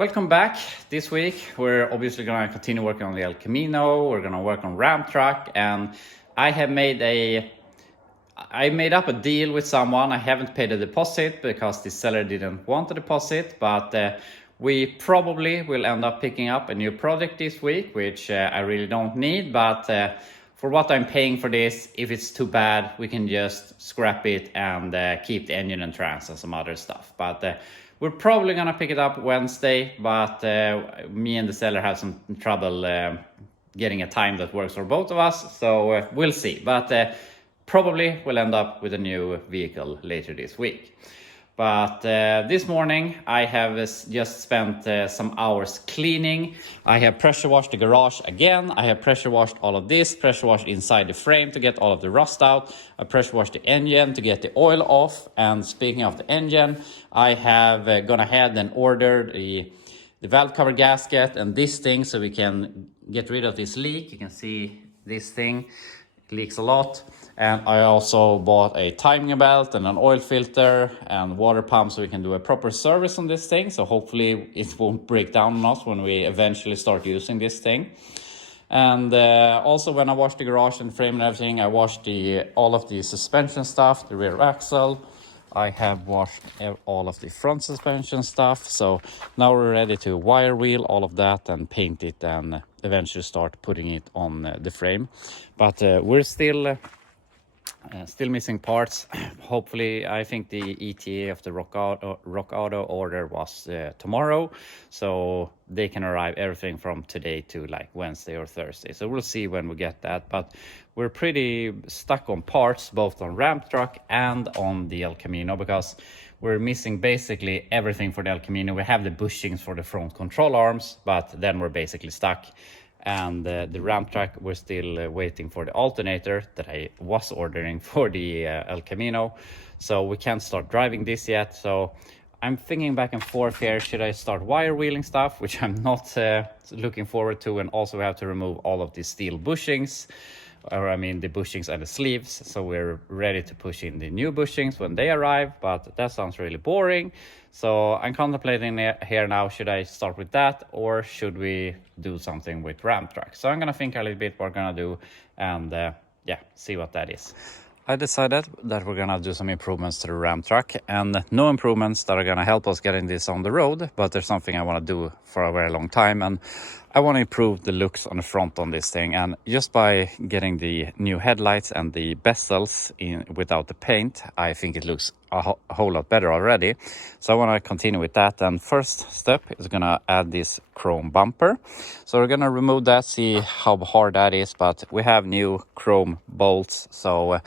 Welcome back. This week we're obviously going to continue working on the El Camino. We're going to work on ramp truck, and I made up a deal with someone. I haven't paid a deposit because the seller didn't want a deposit, but we probably will end up picking up a new project this week, which I really don't need, but for what I'm paying for this, if it's too bad, we can just scrap it and keep the engine and trans and some other stuff. But we're probably gonna pick it up Wednesday, but me and the seller have some trouble getting a time that works for both of us, so we'll see. But probably we'll end up with a new vehicle later this week. But this morning I have just spent some hours cleaning. I have pressure washed the garage again. I have pressure washed all of this, pressure washed inside the frame to get all of the rust out. I pressure washed the engine to get the oil off. And speaking of the engine, I have gone ahead and ordered the valve cover gasket and this thing so we can get rid of this leak. You can see this thing leaks a lot. And I also bought a timing belt and an oil filter and water pump so we can do a proper service on this thing. So hopefully it won't break down on us when we eventually start using this thing. And also when I washed the garage and frame and everything, I washed all of the suspension stuff, the rear axle. I have washed all of the front suspension stuff. So now we're ready to wire wheel all of that and paint it and eventually start putting it on the frame. But we're still missing parts. Hopefully, I think the ETA of the Rock Auto order was tomorrow, so they can arrive everything from today to like Wednesday or Thursday. So we'll see when we get that, but we're pretty stuck on parts, both on ramp truck and on the El Camino, because we're missing basically everything for the El Camino. We have the bushings for the front control arms, but then we're basically stuck. And the ramp truck, we're still waiting for the alternator that I was ordering for the El Camino. So we can't start driving this yet. So I'm thinking back and forth here. Should I start wire wheeling stuff, which I'm not looking forward to. And also we have to remove all of the steel bushings, or I mean the bushings and the sleeves. So we're ready to push in the new bushings when they arrive, but that sounds really boring. So I'm contemplating here now, should I start with that or should we do something with ramp truck? So I'm gonna think a little bit what we're gonna do and see what that is. I decided that we're gonna do some improvements to the ramp truck, and no improvements that are gonna help us getting this on the road, but there's something I wanna do for a very long time, and I wanna improve the looks on the front on this thing. And just by getting the new headlights and the bezels in without the paint, I think it looks a whole lot better already. So I wanna continue with that, and first step is gonna add this chrome bumper. So we're gonna remove that, see how hard that is, but we have new chrome bolts, so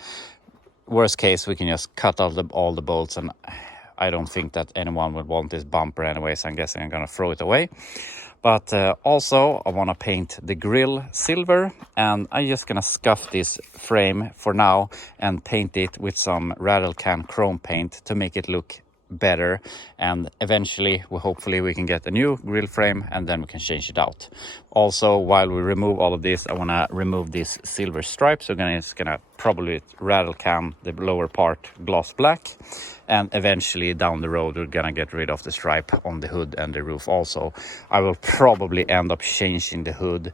worst case we can just cut out all the bolts, and I don't think that anyone would want this bumper anyway, so I'm guessing I'm gonna throw it away. But also I want to paint the grille silver, and I'm just gonna scuff this frame for now and paint it with some Rattle can chrome paint to make it look better, and eventually hopefully we can get a new grille frame and then we can change it out. Also, while we remove all of this, I want to remove this silver stripe, so it's gonna probably Rattle can the lower part gloss black, and eventually down the road we're gonna get rid of the stripe on the hood and the roof. Also, I will probably end up changing the hood.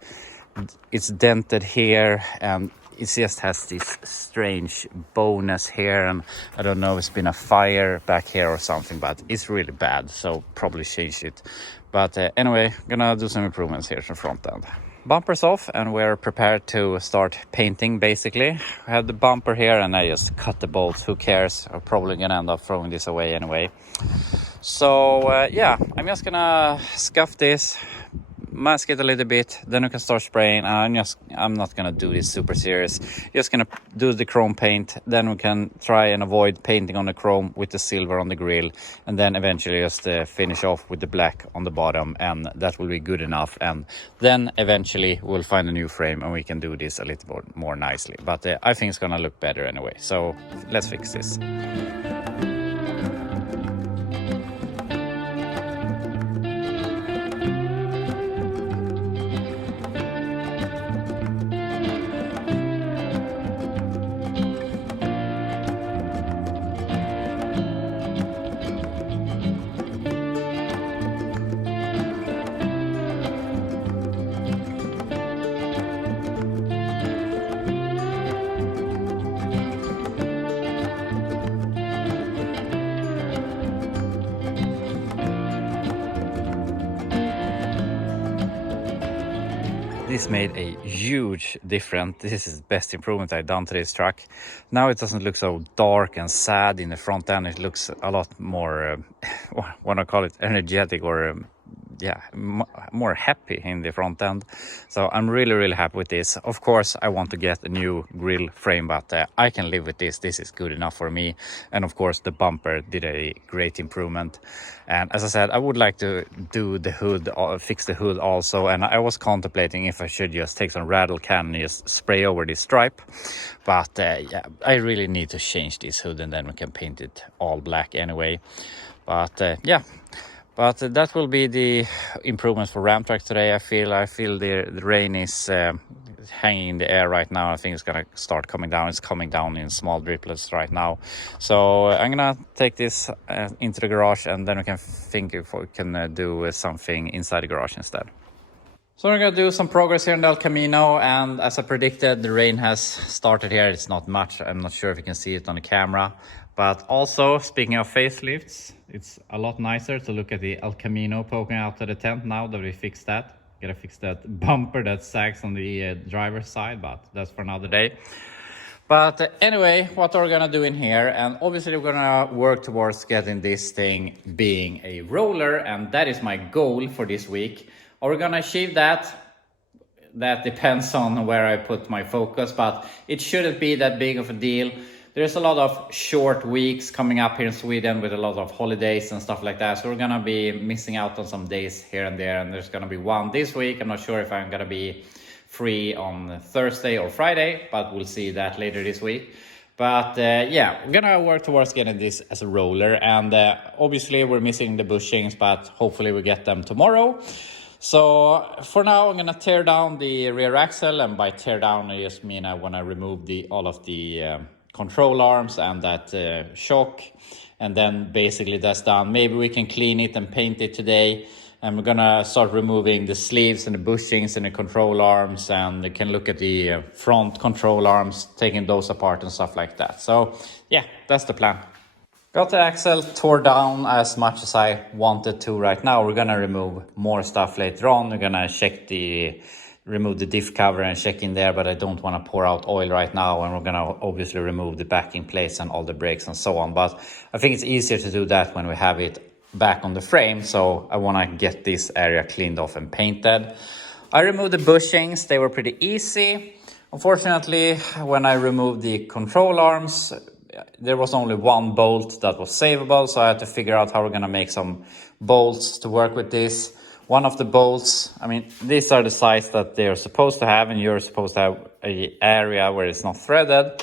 It's dented here and it just has this strange bonus here, and I don't know if it's been a fire back here or something, but it's really bad, so probably change it. But anyway, gonna do some improvements here to the front end. Bumper's off and we're prepared to start painting basically. I have the bumper here and I just cut the bolts, who cares? I'm probably gonna end up throwing this away anyway. So I'm just gonna scuff this, mask it a little bit, then we can start spraying. I'm not gonna do this super serious, just gonna do the chrome paint, then we can try and avoid painting on the chrome with the silver on the grill, and then eventually just finish off with the black on the bottom, and that will be good enough. And then eventually we'll find a new frame and we can do this a little bit more nicely, but I think it's gonna look better anyway. So let's fix this. this made a huge difference. This is the best improvement I've done to this truck. Now it doesn't look so dark and sad in the front end. It looks a lot more, what I call it, energetic, or yeah, more happy in the front end. So I'm really happy with this. Of course, I want to get a new grill frame, but I can live with this. This is good enough for me. And of course, the bumper did a great improvement. And as I said, I would like to do the hood, fix the hood also. And I was contemplating if I should just take some Rattle can and just spray over this stripe. But yeah, I really need to change this hood, and then we can paint it all black anyway. But yeah. But that will be the improvements for Ram Truck today. I feel the rain is hanging in the air right now. I think it's gonna start coming down. It's coming down in small driplets right now. So I'm gonna take this into the garage, and then we can think if we can do something inside the garage instead. So we're gonna do some progress here in the Camino, and as I predicted, the rain has started here. It's not much. I'm not sure if you can see it on the camera. But also, speaking of facelifts, it's a lot nicer to look at the El Camino poking out of the tent now that we fixed that. Gotta fix that bumper that sags on the driver's side, but that's for another day. But anyway, what are we gonna do in here? And obviously we're gonna work towards getting this thing being a roller, and that is my goal for this week. Are we gonna achieve that? That depends on where I put my focus, but it shouldn't be that big of a deal. There's a lot of short weeks coming up here in Sweden with a lot of holidays and stuff like that. So we're gonna be missing out on some days here and there. And there's gonna be one this week. I'm not sure if I'm gonna be free on Thursday or Friday, but we'll see that later this week. But yeah, we're gonna work towards getting this as a roller. And obviously we're missing the bushings, but hopefully we get them tomorrow. So for now, I'm gonna tear down the rear axle, and by tear down, I just mean I wanna remove all of the control arms and that shock, and then basically that's done. Maybe we can clean it and paint it today, and we're gonna start removing the sleeves and the bushings and the control arms, and we can look at the front control arms, taking those apart and stuff like that. So yeah, that's the plan. Got the axle tore down as much as I wanted to right now. We're gonna remove more stuff later on. We're gonna remove the diff cover and check in there, but I don't want to pour out oil right now, and we're going to obviously remove the backing plates and all the brakes and so on. But I think it's easier to do that when we have it back on the frame, so I want to get this area cleaned off and painted. I removed the bushings. They were pretty easy. Unfortunately, when I removed the control arms, there was only one bolt that was savable, so I had to figure out how we're going to make some bolts to work with this. One of the bolts, I mean, these are the size that they're supposed to have, and you're supposed to have an area where it's not threaded.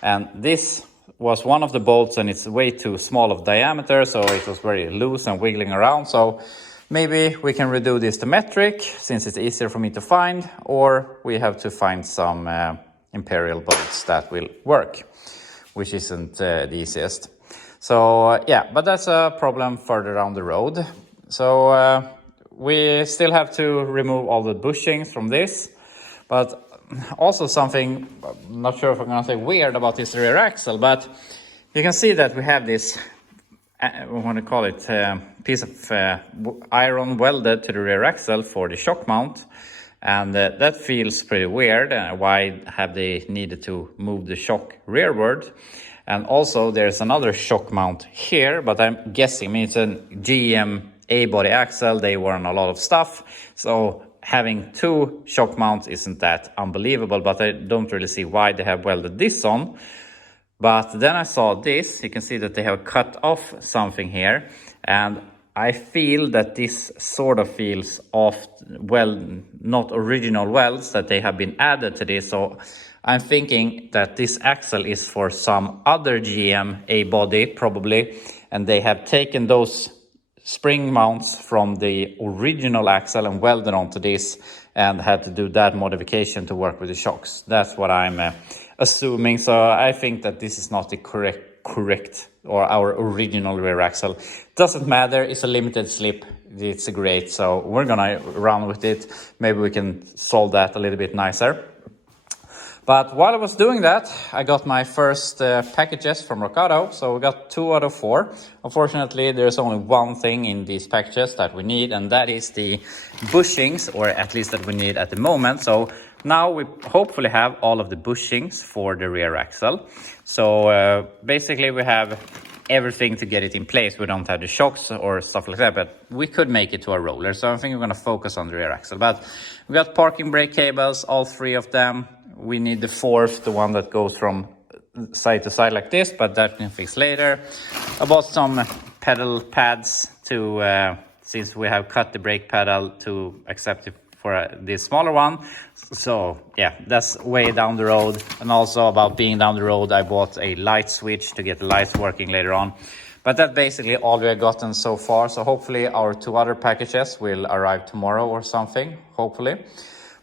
And this was one of the bolts, and it's way too small of diameter, so it was very loose and wiggling around. So maybe we can redo this to metric, since it's easier for me to find, or we have to find some imperial bolts that will work, which isn't the easiest. So yeah, but that's a problem further down the road. So we still have to remove all the bushings from this, but also something, I'm not sure if I'm gonna say weird about this rear axle, but you can see that we have this, we want to call it piece of iron welded to the rear axle for the shock mount, and that feels pretty weird. Why have they needed to move the shock rearward? And also there's another shock mount here, but I'm guessing, I mean, it's a GM A-body axle. They were on a lot of stuff, so having two shock mounts isn't that unbelievable, but I don't really see why they have welded this on. But then I saw this. You can see that they have cut off something here, and I feel that this sort of feels off, well, not original welds, that they have been added to this. So I'm thinking that this axle is for some other GM A-body probably, and they have taken those spring mounts from the original axle and welded onto this, and had to do that modification to work with the shocks. That's what I'm assuming. So I think that this is not the correct or our original rear axle. Doesn't matter, it's a limited slip, it's great, so we're gonna run with it. Maybe we can solve that a little bit nicer. But while I was doing that, I got my first packages from Rattle. So we got 2 out of 4. Unfortunately, there's only one thing in these packages that we need, and that is the bushings, or at least that we need at the moment. So now we hopefully have all of the bushings for the rear axle. So basically we have everything to get it in place. We don't have the shocks or stuff like that, but we could make it to a roller. So I think we're going to focus on the rear axle. But we got parking brake cables, all 3 of them. We need the 4th, the one that goes from side to side like this, but that can fix later. I bought some pedal pads to, since we have cut the brake pedal to accept it for this smaller one. So yeah, that's way down the road. And also about being down the road, I bought a light switch to get the lights working later on. But that's basically all we have gotten so far. So hopefully our 2 other packages will arrive tomorrow or something, hopefully.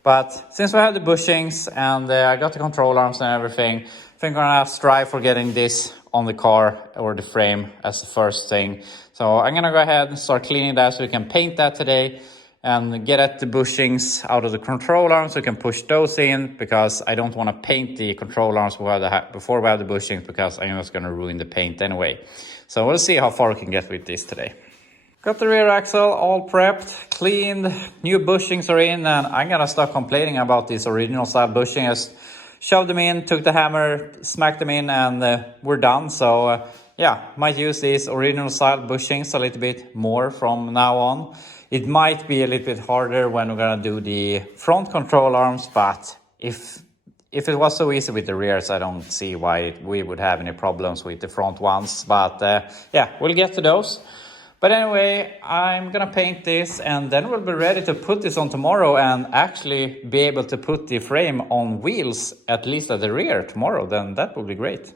But since we have the bushings and I got the control arms and everything, I think I'm gonna strive for getting this on the car or the frame as the first thing. So I'm gonna go ahead and start cleaning that so we can paint that today and get at the bushings out of the control arms so we can push those in, because I don't want to paint the control arms before we have the bushings, because I'm just gonna ruin the paint anyway. So we'll see how far we can get with this today. Got the rear axle all prepped, cleaned, new bushings are in, and I'm gonna start complaining about these original style bushings. Shoved them in, took the hammer, smacked them in, and we're done. So yeah, might use these original style bushings a little bit more from now on. It might be a little bit harder when we're gonna do the front control arms, but if it was so easy with the rears, I don't see why we would have any problems with the front ones. But yeah, we'll get to those. But anyway, I'm gonna paint this and then we'll be ready to put this on tomorrow and actually be able to put the frame on wheels, at least at the rear tomorrow. Then that would be great.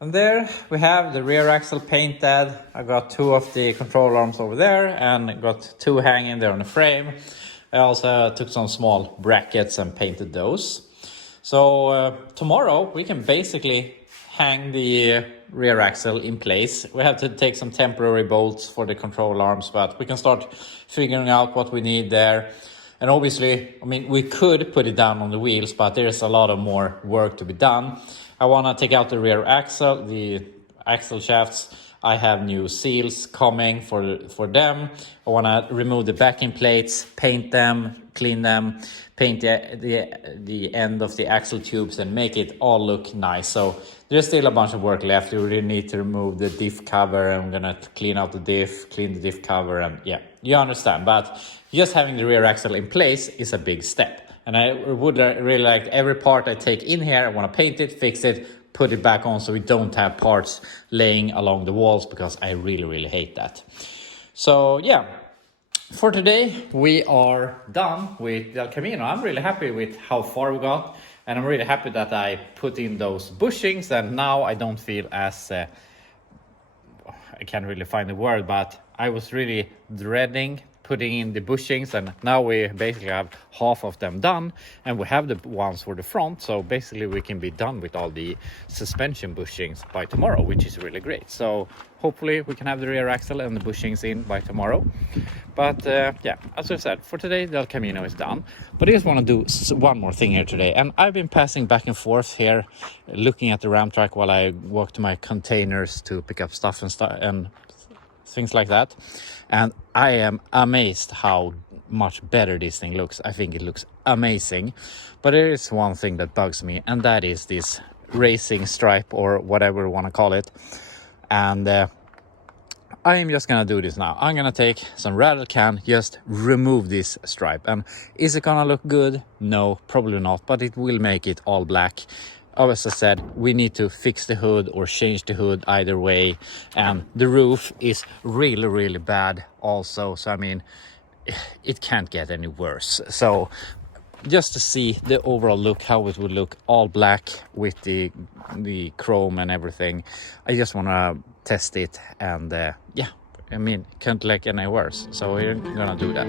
And there we have the rear axle painted. I got 2 of the control arms over there and got 2 hanging there on the frame. I also took some small brackets and painted those. So tomorrow we can basically hang the rear axle in place. We have to take some temporary bolts for the control arms, but we can start figuring out what we need there. And obviously, I mean, we could put it down on the wheels, but there's a lot of more work to be done. I want to take out the rear axle, the axle shafts. I have new seals coming for them. I want to remove the backing plates, paint them, clean them, paint the end of the axle tubes and make it all look nice. So there's still a bunch of work left. We really need to remove the diff cover. I'm gonna clean out the diff, clean the diff cover, and yeah, you understand. But just having the rear axle in place is a big step. And I would really like every part I take in here, I want to paint it, fix it, put it back on so we don't have parts laying along the walls, because I really hate that. So yeah, for today we are done with the Camino. I'm really happy with how far we got, and I'm really happy that I put in those bushings, and now I don't feel as I can't really find the word, but I was really dreading putting in the bushings, and now we basically have half of them done, and we have the ones for the front. So basically we can be done with all the suspension bushings by tomorrow, which is really great. So hopefully we can have the rear axle and the bushings in by tomorrow. But yeah, as I said, for today the El Camino is done. But I just want to do one more thing here today, and I've been passing back and forth here looking at the ramp track while I walk to my containers to pick up stuff and things like that, and I am amazed how much better this thing looks. I think it looks amazing, but there is one thing that bugs me, and that is this racing stripe, or whatever you want to call it. And I'm just gonna do this now. I'm gonna take some Rattle can, just remove this stripe. And is it gonna look good? No, probably not, but it will make it all black. As I said, we need to fix the hood or change the hood either way. And the roof is really bad also. So I mean, it can't get any worse. So just to see the overall look, how it would look all black with the chrome and everything, I just want to test it. And yeah, I mean, can't look any worse. So we're gonna do that.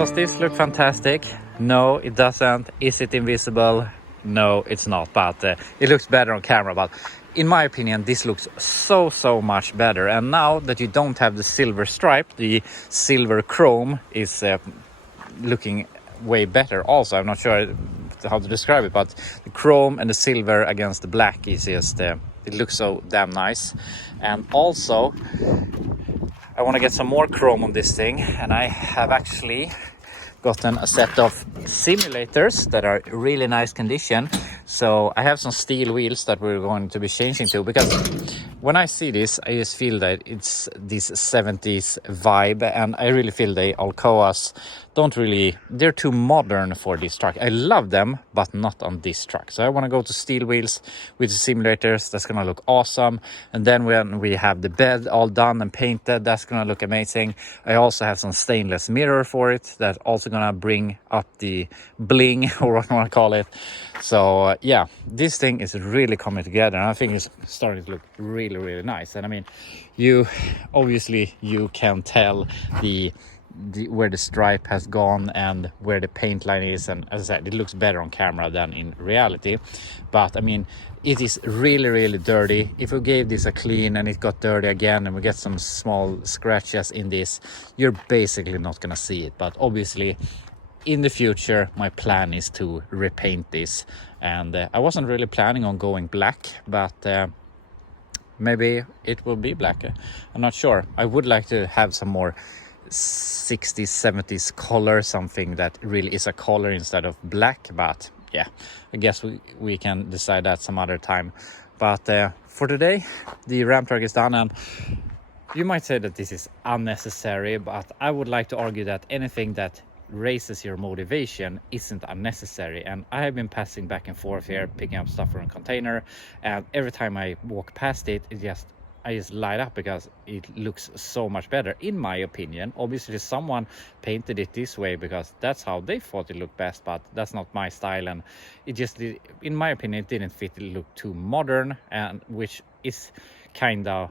Does this look fantastic? No, it doesn't. Is it invisible? No, it's not, but it looks better on camera. But in my opinion, this looks so much better. And now that you don't have the silver stripe, the silver chrome is looking way better also. I'm not sure how to describe it, but the chrome and the silver against the black is just it looks so damn nice. And also I want to get some more chrome on this thing, and I have actually gotten a set of simulators that are really nice condition. So I have some steel wheels that we're going to be changing to, because when I see this, I just feel that it's this 70s vibe, and I really feel the Alcoas don't really, they're too modern for this truck. I love them, but not on this truck. So I want to go to steel wheels with the simulators. That's gonna look awesome. And then when we have the bed all done and painted, that's gonna look amazing. I also have some stainless mirror for it that also gonna bring up the bling, or what I want to call it. So yeah, this thing is really coming together, and I think it's starting to look really nice. And I mean, you obviously you can tell the where the stripe has gone and where the paint line is, and as I said, it looks better on camera than in reality. But I mean, it is really dirty. If we gave this a clean and it got dirty again and we get some small scratches in this, you're basically not gonna see it. But obviously in the future my plan is to repaint this, and I wasn't really planning on going black, but maybe it will be black. I'm not sure. I would like to have some more 60s 70s color, something that really is a color instead of black. But yeah, I guess we can decide that some other time. But for today, the Ram truck is done, and you might say that this is unnecessary, but I would like to argue that anything that raises your motivation isn't unnecessary. And I have been passing back and forth here, picking up stuff from a container, and every time I walk past it, I just light up, because it looks so much better in my opinion. Obviously someone painted it this way because that's how they thought it looked best, but that's not my style, and it just in my opinion, it didn't fit. It looked too modern, and which is kind of,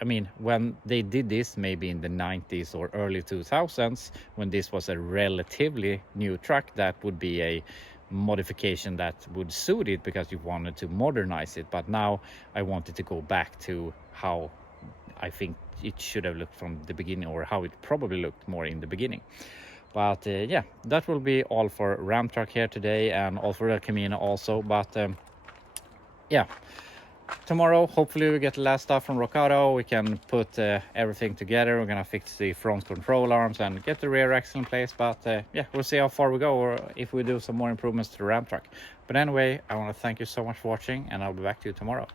I mean, when they did this maybe in the 90s or early 2000s, when this was a relatively new truck, that would be a modification that would suit it because you wanted to modernize it. But now I wanted to go back to how I think it should have looked from the beginning, or how it probably looked more in the beginning. But yeah, that will be all for Ram truck here today, and all for the Camino also. But yeah, tomorrow hopefully we get the last stuff from Rocado. We can put everything together. We're gonna fix the front control arms and get the rear axle in place. But yeah, we'll see how far we go, or if we do some more improvements to the Ram truck. But anyway, I want to thank you so much for watching, and I'll be back to you tomorrow.